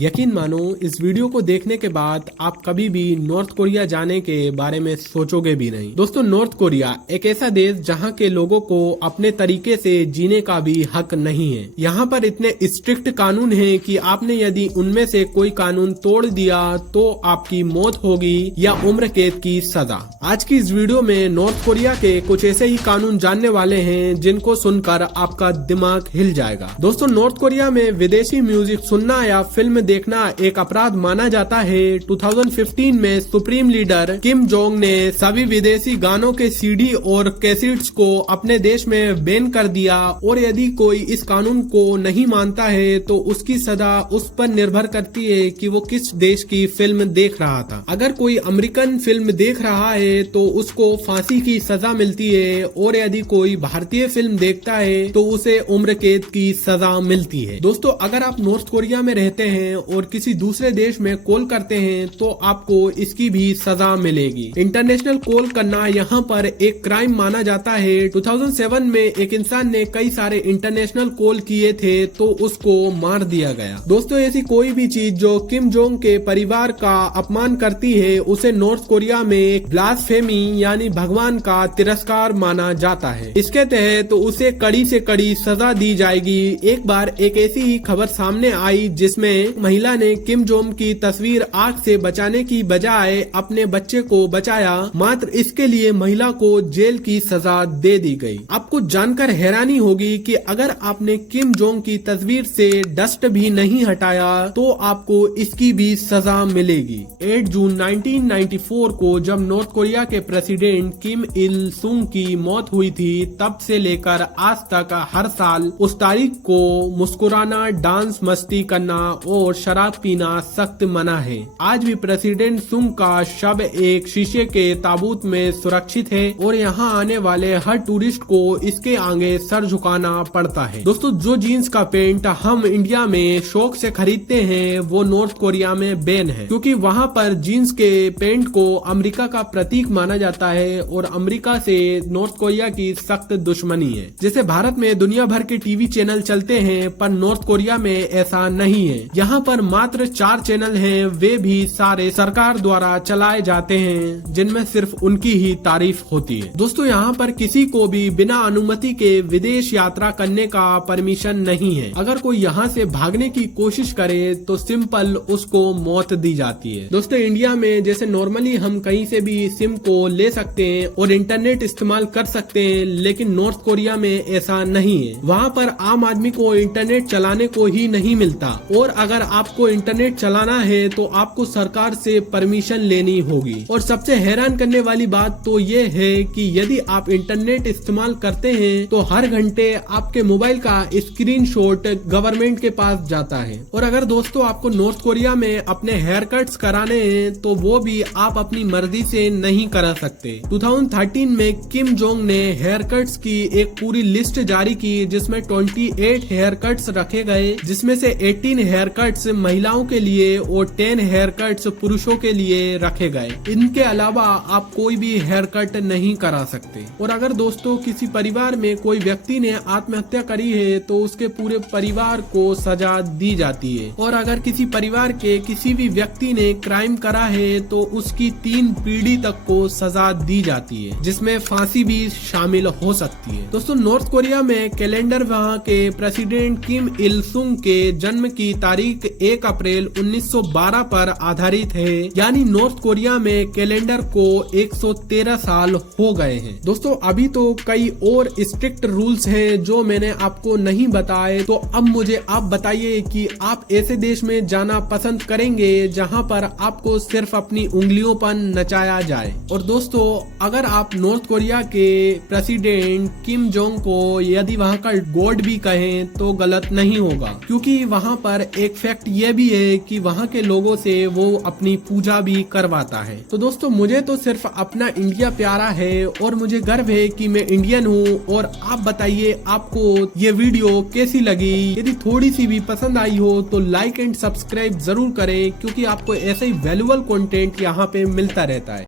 यकीन मानो इस वीडियो को देखने के बाद आप कभी भी नॉर्थ कोरिया जाने के बारे में सोचोगे भी नहीं। दोस्तों, नॉर्थ कोरिया एक ऐसा देश जहां के लोगों को अपने तरीके से जीने का भी हक नहीं है। यहाँ पर इतने स्ट्रिक्ट कानून हैं कि आपने यदि उनमें से कोई कानून तोड़ दिया तो आपकी मौत होगी या उम्र कैद की सजा। आज की इस वीडियो में नॉर्थ कोरिया के कुछ ऐसे ही कानून जानने वाले हैं जिनको सुनकर आपका दिमाग हिल जाएगा। दोस्तों, नॉर्थ कोरिया में विदेशी म्यूजिक सुनना या फिल्म देखना एक अपराध माना जाता है। 2015 में सुप्रीम लीडर किम जोंग ने सभी विदेशी गानों के सीडी और कैसेट्स को अपने देश में बैन कर दिया और यदि कोई इस कानून को नहीं मानता है तो उसकी सजा उस पर निर्भर करती है कि वो किस देश की फिल्म देख रहा था। अगर कोई अमेरिकन फिल्म देख रहा है तो उसको फांसी की सजा मिलती है और यदि कोई भारतीय फिल्म देखता है तो उसे उम्र कैद की सजा मिलती है। दोस्तों, अगर आप नॉर्थ कोरिया में रहते हैं और किसी दूसरे देश में कॉल करते हैं तो आपको इसकी भी सजा मिलेगी। इंटरनेशनल कॉल करना यहाँ पर एक क्राइम माना जाता है। 2007 में एक इंसान ने कई सारे इंटरनेशनल कॉल किए थे तो उसको मार दिया गया। दोस्तों, ऐसी कोई भी चीज जो किम जोंग के परिवार का अपमान करती है उसे नॉर्थ कोरिया में ब्लास्फेमी यानी भगवान का तिरस्कार माना जाता है। इसके तहत तो उसे कड़ी से कड़ी सजा दी जाएगी। एक बार एक ऐसी ही खबर सामने आई जिसमें महिला ने किम जोंग की तस्वीर आग से बचाने की बजाय अपने बच्चे को बचाया। मात्र इसके लिए महिला को जेल की सजा दे दी गई। आपको जानकर हैरानी होगी कि अगर आपने किम जोंग की तस्वीर से डस्ट भी नहीं हटाया तो आपको इसकी भी सजा मिलेगी। 8 जून 1994 को जब नॉर्थ कोरिया के प्रेसिडेंट किम इल सुंग की मौत हुई थी तब से लेकर आज तक हर साल उस तारीख को मुस्कुराना, डांस मस्ती करना और शराब पीना सख्त मना है। आज भी प्रेसिडेंट सुंग का शव एक शीशे के ताबूत में सुरक्षित है और यहाँ आने वाले हर टूरिस्ट को इसके आगे सर झुकाना पड़ता है। दोस्तों, जो जीन्स का पेंट हम इंडिया में शौक से खरीदते हैं वो नॉर्थ कोरिया में बैन है, क्योंकि वहाँ पर जीन्स के पेंट को अमेरिका का प्रतीक माना जाता है और अमेरिका से नॉर्थ कोरिया की सख्त दुश्मनी है। जैसे भारत में दुनिया भर के टीवी चैनल चलते हैं पर नॉर्थ कोरिया में ऐसा नहीं है। यहाँ पर मात्र 4 चैनल हैं, वे भी सारे सरकार द्वारा चलाए जाते हैं जिनमें सिर्फ उनकी ही तारीफ होती है। दोस्तों, यहाँ पर किसी को भी बिना अनुमति के विदेश यात्रा करने का परमिशन नहीं है। अगर कोई यहाँ से भागने की कोशिश करे तो सिंपल उसको मौत दी जाती है। दोस्तों, इंडिया में जैसे नॉर्मली हम कहीं से भी सिम को ले सकते हैं और इंटरनेट इस्तेमाल कर सकते हैं, लेकिन नॉर्थ कोरिया में ऐसा नहीं है। वहाँ पर आम आदमी को इंटरनेट चलाने को ही नहीं मिलता और अगर आपको इंटरनेट चलाना है तो आपको सरकार से परमिशन लेनी होगी। और सबसे हैरान करने वाली बात तो ये है कि यदि आप इंटरनेट इस्तेमाल करते हैं तो हर घंटे आपके मोबाइल का स्क्रीनशॉट गवर्नमेंट के पास जाता है। और अगर दोस्तों आपको नॉर्थ कोरिया में अपने हेयर कट्स कराने हैं तो वो भी आप अपनी मर्जी से नहीं करा सकते। 2013 में किम जोंग ने हेयर कट्स की एक पूरी लिस्ट जारी की जिसमें 28 हेयर कट्स रखे गए, जिसमें से 18 हेयर कट्स महिलाओं के लिए और 10 हेयर कट्स पुरुषों के लिए रखे गए। इनके अलावा आप कोई भी हेयर कट नहीं करा सकते। और अगर दोस्तों किसी परिवार में कोई व्यक्ति ने आत्महत्या करी है तो उसके पूरे परिवार को सजा दी जाती है। और अगर किसी परिवार के किसी भी व्यक्ति ने क्राइम करा है तो उसकी 3 पीढ़ी तक को सजा दी जाती है, जिसमें फांसी भी शामिल हो सकती है। दोस्तों, नॉर्थ कोरिया में कैलेंडर वहाँ के प्रेसिडेंट किम इल सुंग के जन्म की तारीख 1 अप्रैल 1912 पर आधारित है, यानी नॉर्थ कोरिया में कैलेंडर को 113 साल हो गए हैं। दोस्तों, अभी तो कई और स्ट्रिक्ट रूल्स हैं जो मैंने आपको नहीं बताए, तो अब मुझे आप बताइए कि आप ऐसे देश में जाना पसंद करेंगे जहां पर आपको सिर्फ अपनी उंगलियों पर नचाया जाए। और दोस्तों, अगर आप नॉर्थ कोरिया के प्रेसिडेंट किम जोंग को यदि वहां का गॉड भी कहें तो गलत नहीं होगा, क्योंकि वहां पर एक फैक्ट ये भी है कि वहां के लोगों से वो अपनी पूजा भी करवाता है। तो दोस्तों, मुझे तो सिर्फ अपना इंडिया प्यारा है और मुझे गर्व है कि मैं इंडियन हूँ। और आप बताइए आपको ये वीडियो कैसी लगी। यदि थोड़ी सी भी पसंद आई हो तो लाइक एंड सब्सक्राइब जरूर करें, क्योंकि आपको ऐसे ही वैल्यूएबल कंटेंट यहाँ पे मिलता रहता है।